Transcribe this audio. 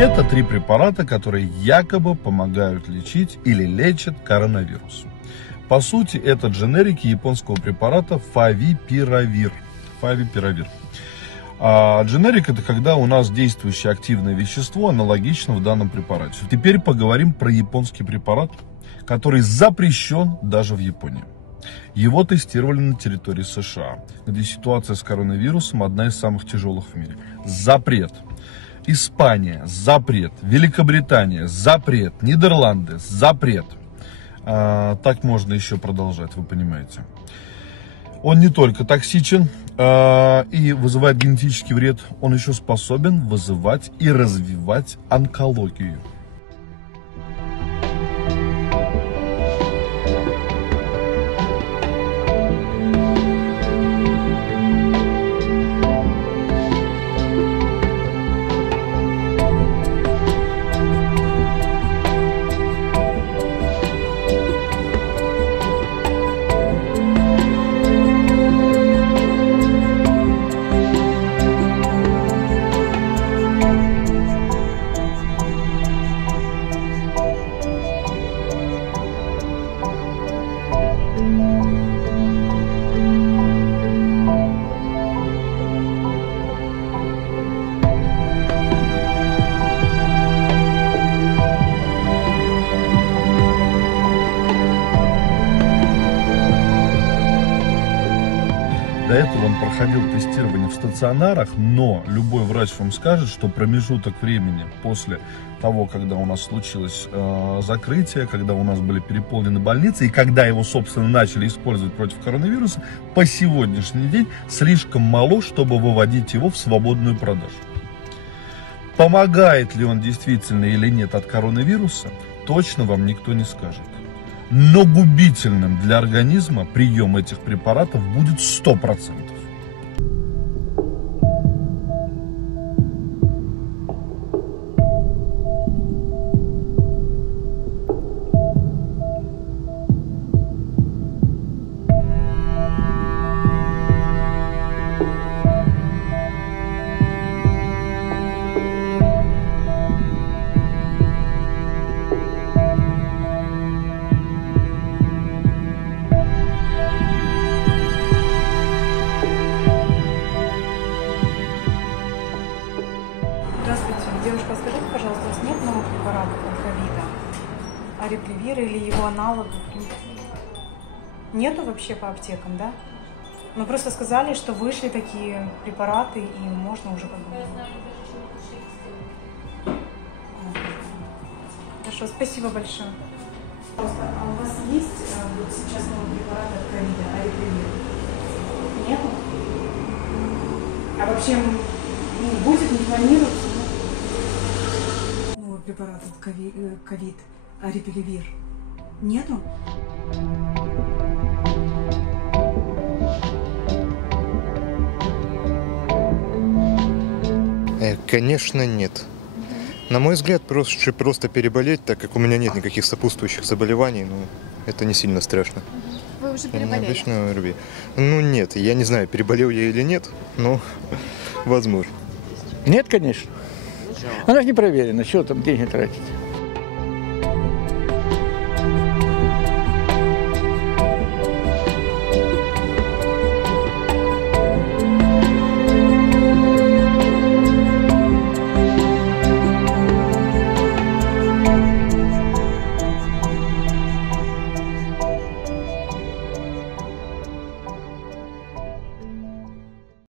Это 3 препарата, которые якобы помогают лечить или лечат коронавирус. По сути, это дженерики японского препарата фавипиравир. Дженерик — это когда у нас действующее активное вещество аналогично в данном препарате. Теперь поговорим про японский препарат, который запрещен даже в Японии. Его тестировали на территории США, где ситуация с коронавирусом одна из самых тяжелых в мире. Запрет. Испания — запрет. Великобритания — запрет. Нидерланды — запрет. Так можно еще продолжать, вы понимаете. Он не только токсичен и вызывает генетический вред, он еще способен вызывать и развивать онкологию. До этого он проходил тестирование в стационарах, но любой врач вам скажет, что промежуток времени после того, когда у нас случилось закрытие, когда у нас были переполнены больницы и когда его, собственно, начали использовать против коронавируса, по сегодняшний день слишком мало, чтобы выводить его в свободную продажу. Помогает ли он действительно или нет от коронавируса, точно вам никто не скажет. Но губительным для организма прием этих препаратов будет 100%. Девушка, скажите, пожалуйста, у вас нет новых препаратов от ковида? Арипливир или его аналогов? Нету вообще по аптекам, да? Мы просто сказали, что вышли такие препараты и можно уже как бы... Хорошо, спасибо большое. А у вас есть вот сейчас новый препарат от ковида, арипливир? Нету? А вообще будет, не планируется? Препарат от ковид, арипливир. Нету? Конечно, нет. На мой взгляд, просто переболеть, так как у меня нет никаких сопутствующих заболеваний, ну, это не сильно страшно. Вы уже переболели? Обычно ОРВИ. Ну, нет, я не знаю, переболел я или нет, но возможно. Нет, конечно. Она же не проверена, что там деньги тратить.